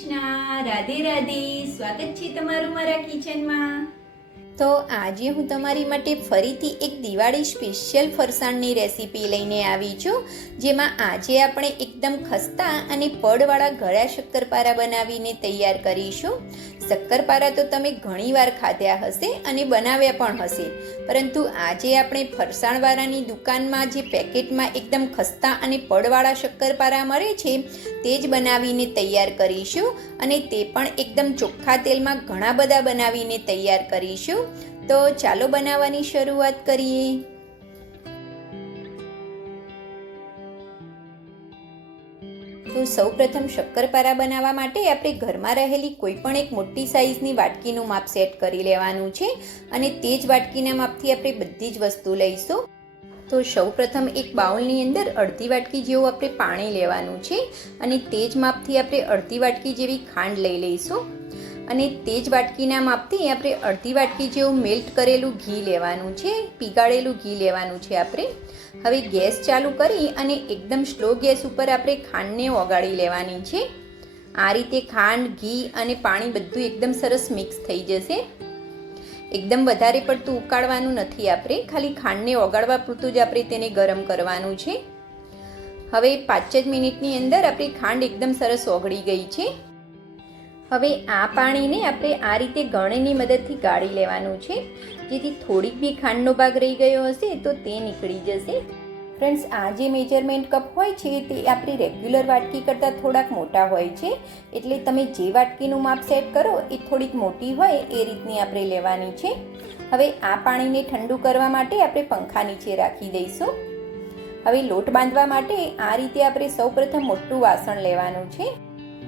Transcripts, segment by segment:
કૃષ્ણ, રાધે રાધે. સ્વાગત છે તમારું મારા કિચનમાં. તો આજે હું તમારી માટે ફરીથી એક દિવાળી સ્પેશિયલ ફરસાણની રેસીપી લઈને આવી છું, જેમાં આજે આપણે એકદમ ખસ્તા અને પડવાળા ગળા શક્કરપારા બનાવીને તૈયાર કરીશું. શક્કરપારા તો તમે ઘણીવાર ખાધા હશે અને બનાવ્યા પણ હશે, પરંતુ આજે આપણે ફરસાણવાળાની દુકાનમાં જે પેકેટમાં એકદમ ખસ્તા અને પડવાળા શક્કરપારા મળે છે તે જ બનાવીને તૈયાર કરીશું, અને તે પણ એકદમ ચોખ્ખા તેલમાં ઘણા બધા બનાવીને તૈયાર કરીશું. તો ચાલો બનાવવાની શરૂઆત કરીએ. તો સૌપ્રથમ શક્કરપારા બનાવવા માટે આપણે ઘરમાં રહેલી કોઈ પણ એક મોટી સાઈઝની વાટકીનું માપ સેટ કરી લેવાનું છે, અને તે જ વાટકીના માપથી આપણે બધી જ વસ્તુ લઈશું. તો સૌપ્રથમ એક બાઉલની અંદર અડધી વાટકી જેવું આપણે પાણી લેવાનું છે, અને તે જ માપથી આપણે અડધી વાટકી જેવી ખાંડ લઈ લઈશું, અને તે જ વાટકીના માપથી આપણે અડધી વાટકી જેવું મેલ્ટ કરેલું ઘી લેવાનું છે, પીગાળેલું ઘી લેવાનું છે આપણે. હવે ગેસ ચાલુ કરી અને એકદમ સ્લો ગેસ ઉપર આપણે ખાંડને ઓગાળી લેવાની છે. આ રીતે ખાંડ, ઘી અને પાણી બધું એકદમ સરસ મિક્સ થઈ જશે. એકદમ વધારે પડતું ઉકાળવાનું નથી, આપણે ખાલી ખાંડને ઓગાળવા પૂરતું જ આપણે તેને ગરમ કરવાનું છે. હવે 5 જ મિનિટની અંદર આપણી ખાંડ એકદમ સરસ ઓગળી ગઈ છે. હવે આ પાણીને આપણે આ રીતે ગળણીની મદદથી ગાળી લેવાનું છે, જેથી થોડીક બી ખાંડનો ભાગ રહી ગયો હશે તો તે નીકળી જશે. ફ્રેન્ડ્સ, આ જે મેજરમેન્ટ કપ હોય છે તે આપણી રેગ્યુલર વાટકી કરતાં થોડાક મોટા હોય છે, એટલે તમે જે વાટકીનું માપ સેટ કરો એ થોડીક મોટી હોય એ રીતની આપણે લેવાની છે. હવે આ પાણીને ઠંડુ કરવા માટે આપણે પંખા નીચે રાખી દઈશું. હવે લોટ બાંધવા માટે આ રીતે આપણે સૌપ્રથમ મોટું વાસણ લેવાનું છે.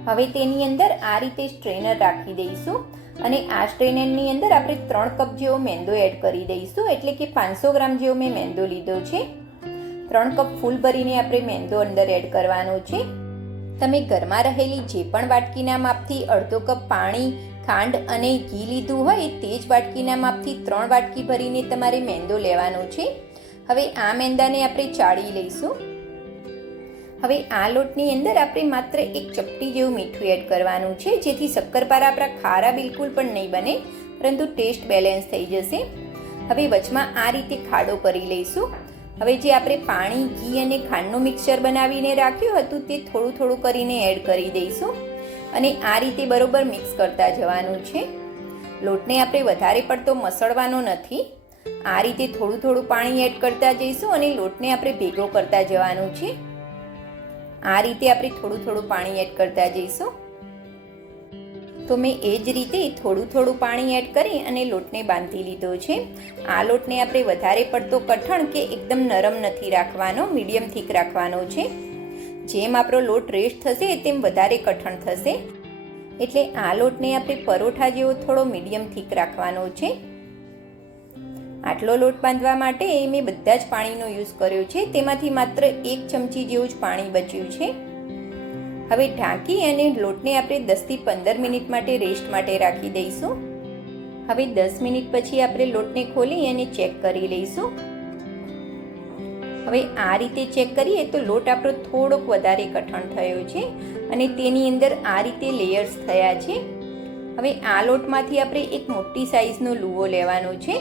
હવે તેની અંદર આ રીતે સ્ટ્રેનર રાખી દઈશું, અને આ સ્ટ્રેનરની અંદર આપણે 3 કપ જેવો મેંદો એડ કરી દઈશું, એટલે કે 500 ગ્રામ જેવો મેં મેંદો લીધો છે. 3 કપ ફૂલ ભરીને આપણે મેંદો અંદર એડ કરવાનો છે. તમે ઘરમાં રહેલી જે પણ વાટકીના માપથી અડધો કપ પાણી, ખાંડ અને ઘી લીધું હોય તે જ વાટકીના માપથી 3 વાટકી ભરીને તમારે મેંદો લેવાનો છે. હવે આ મેંદાને આપણે ચાળી લઈશું. હવે આ લોટની અંદર આપણે માત્ર 1 ચપટી જેવું મીઠું એડ કરવાનું છે, જેથી શક્કરપારા આપણા ખારા બિલકુલ પણ નહીં બને, પરંતુ ટેસ્ટ બેલેન્સ થઈ જશે. હવે વચમાં આ રીતે ખાડો કરી લઈશું. હવે જે આપણે પાણી, ઘી અને ખાંડનું મિક્સચર બનાવીને રાખ્યું હતું તે થોડું થોડું કરીને એડ કરી દઈશું, અને આ રીતે બરોબર મિક્સ કરતા જવાનું છે. લોટને આપણે વધારે પડતો મસળવાનો નથી. આ રીતે થોડું થોડું પાણી એડ કરતા જઈશું, અને લોટને આપણે ભેગો કરતા જવાનું છે. આ રીતે આપણે થોડું થોડું પાણી એડ કરતા જઈશું. તો મેં એ જ રીતે થોડું થોડું પાણી એડ કરી અને લોટને બાંધી લીધો છે. આ લોટને આપણે વધારે પડતો કઠણ કે એકદમ નરમ નથી રાખવાનો, મીડિયમ થીક રાખવાનો છે. જેમ આપણો લોટ રેસ્ટ થશે તેમ વધારે કઠણ થશે, એટલે આ લોટને આપણે પરોઠા જેવો થોડો મીડિયમ થીક રાખવાનો છે. આટલો લોટ બાંધવા માટે મેં બધા જ પાણીનો યુઝ કર્યો છે, તેમાંથી માત્ર 1 ચમચી જેવું જ પાણી બચ્યું છે. હવે ઢાંકી અને લોટને આપણે 10 થી 15 મિનિટ માટે રેસ્ટ માટે રાખી દઈશું. હવે 10 મિનિટ પછી આપણે લોટને ખોલી અને ચેક કરી લઈશું. હવે આ રીતે ચેક કરીએ તો લોટ આપણો થોડોક વધારે કઠણ થયો છે, અને તેની અંદર આ રીતે લેયર્સ થયા છે. હવે આ લોટમાંથી આપણે એક મોટી સાઈઝનો લુવો લેવાનો છે.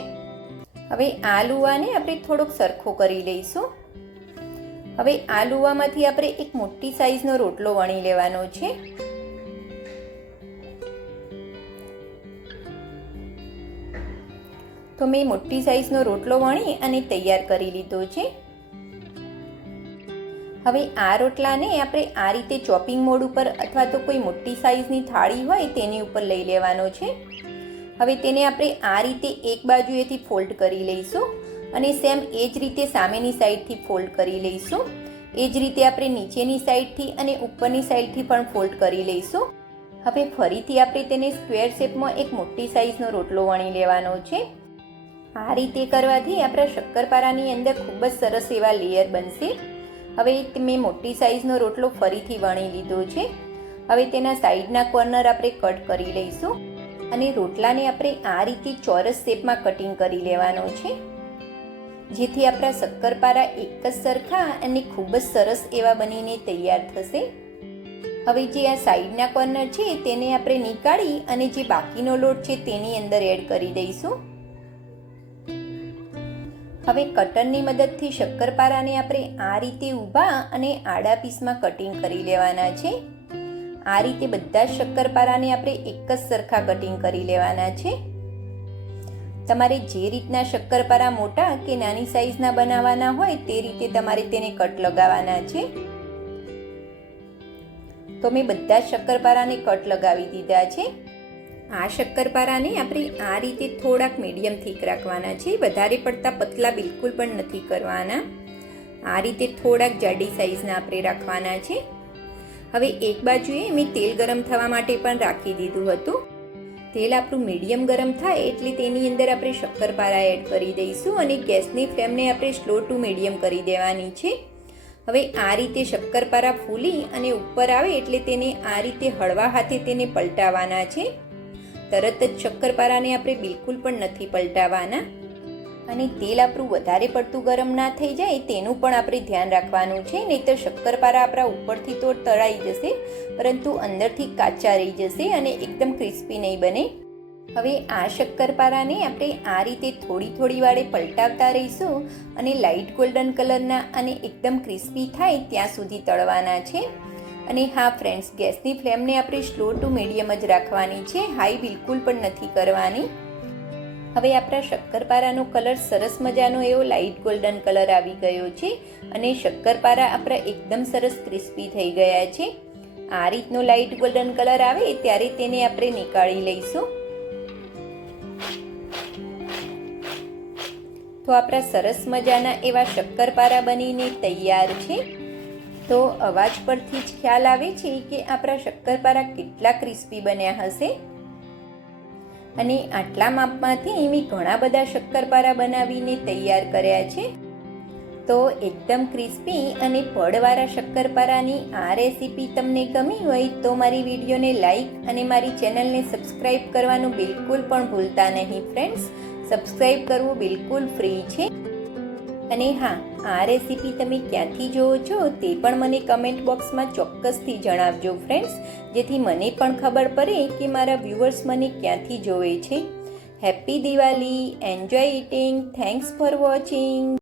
હવે આ લુવાને આપણે થોડોક સરખો કરી લઈશું. હવે આ લુવામાંથી આપણે એક મોટી સાઈઝનો રોટલો વણી લેવાનો છે. તો મેં મોટી સાઈઝનો રોટલો વણી અને તૈયાર કરી લીધો છે. હવે આ રોટલાને આપણે આ રીતે ચોપિંગ મોડ ઉપર અથવા તો કોઈ મોટી સાઈઝની થાળી હોય તેની ઉપર લઈ લેવાનો છે. હવે તેને આપણે આ રીતે એક બાજુએથી ફોલ્ડ કરી લઈશું, અને સેમ એ જ રીતે સામેની સાઈડથી ફોલ્ડ કરી લઈશું. એ જ રીતે આપણે નીચેની સાઈડથી અને ઉપરની સાઈડથી પણ ફોલ્ડ કરી લઈશું. હવે ફરીથી આપણે તેને સ્ક્વેર શેપમાં એક મોટી સાઈઝનો રોટલો વણી લેવાનો છે. આ રીતે કરવાથી આપણા શક્કરપારાની અંદર ખૂબ જ સરસ એવા લેયર બનશે. હવે મેં મોટી સાઈઝનો રોટલો ફરીથી વણી લીધો છે. હવે તેના સાઈડના કોર્નર આપણે કટ કરી લઈશું, અને રોટલાને આપણે આ રીતે ચોરસ શેપમાં કટિંગ કરી લેવાનો છે, જેથી આપણા શક્કરપારા એક જ સરખા અને ખૂબ જ સરસ એવા બનીને તૈયાર થશે. હવે જે આ સાઈડના કોર્નર છે તેને આપણે નીકાળી અને જે બાકીનો લોટ છે તેની અંદર એડ કરી દઈશું. હવે કટરની મદદથી શક્કરપારાને આપણે આ રીતે ઊભા અને આડા પીસમાં કટિંગ કરી લેવાના છે. આ રીતે બધા જ શક્કરપારાને આપણે એક જ સરખા કટિંગ કરી લેવાના છે. તમારે જે રીતના શક્કરપારા મોટા કે નાની સાઈઝના બનાવવાના હોય તે રીતે તમારે તેને કટ લગાવવાના છે. તો મેં બધા જ શક્કરપારાને કટ લગાવી દીધા છે. આ શક્કરપારાને આપણે આ રીતે થોડાક મીડિયમ થીક રાખવાના છે. વધારે પડતા પતલા બિલકુલ પણ નથી કરવાના. આ રીતે થોડાક જાડી સાઈઝના આપણે રાખવાના છે. હવે એક બાજુએ મેં તેલ ગરમ થવા માટે પણ રાખી દીધું હતું. તેલ આપણું મીડિયમ ગરમ થાય એટલે તેની અંદર આપણે શક્કરપારા એડ કરી દઈશું અને ગેસની ફ્લેમને આપણે સ્લો ટુ મીડિયમ કરી દેવાની છે. હવે આ રીતે શક્કરપારા ફૂલી અને ઉપર આવે એટલે તેને આ રીતે હળવા હાથે તેને પલટાવવાના છે. તરત જ શક્કરપારાને આપણે બિલકુલ પણ નથી પલટાવવાના. અને તેલ આપણું વધારે પડતું ગરમ ના થઈ જાય તેનું પણ આપણે ધ્યાન રાખવાનું છે. નહીં તો શક્કરપારા આપણા ઉપરથી તો તળાઈ જશે પરંતુ અંદરથી કાચા રહી જશે અને એકદમ ક્રિસ્પી નહીં બને. હવે આ શક્કરપારાને આપણે આ રીતે થોડી વારે પલટાવતા રહીશું અને લાઇટ ગોલ્ડન કલરના અને એકદમ ક્રિસ્પી થાય ત્યાં સુધી તળવાના છે. અને હા ફ્રેન્ડ્સ, ગેસની ફ્લેમને આપણે સ્લો ટુ મીડિયમ જ રાખવાની છે, હાઈ બિલકુલ પણ નથી કરવાની. હવે આપણા શક્કરપારાનો કલર સરસ મજાનો એવો લાઇટ ગોલ્ડન કલર આવી ગયો છે અને શક્કરપારા આપણા એકદમ સરસ ક્રિસ્પી થઈ ગયા છે. આ રીતનો લાઇટ ગોલ્ડન કલર આવે ત્યારે તેને આપણે નીકાળી લઈશું. તો આપણા સરસ મજાના એવા શક્કરપારા બનીને તૈયાર છે. તો અવાજ પરથી જ ખ્યાલ આવે છે કે આપણા શક્કરપારા કેટલા ક્રિસ્પી બન્યા હશે. અને આટલા માપમાંથી મેં ઘણા બધા શક્કરપારા બનાવીને તૈયાર કર્યા છે. તો એકદમ ક્રિસ્પી અને પડવાળા શક્કરપારાની આ રેસીપી તમને ગમી હોય તો મારી વિડીયોને લાઈક અને મારી ચેનલને સબસ્ક્રાઈબ કરવાનું બિલકુલ પણ ભૂલતા નહીં ફ્રેન્ડ્સ. સબસ્ક્રાઈબ કરવું બિલકુલ ફ્રી છે. અને હા, આ રેસીપી તમે ક્યાંથી જોવો છો તે પણ મને કમેન્ટ બોક્સમાં ચોક્કસથી જણાવજો ફ્રેન્ડ્સ, જેથી મને પણ ખબર પડે કે મારા વ્યુઅર્સ મને ક્યાંથી જોવે છે. Happy Diwali, enjoy eating, thanks for watching.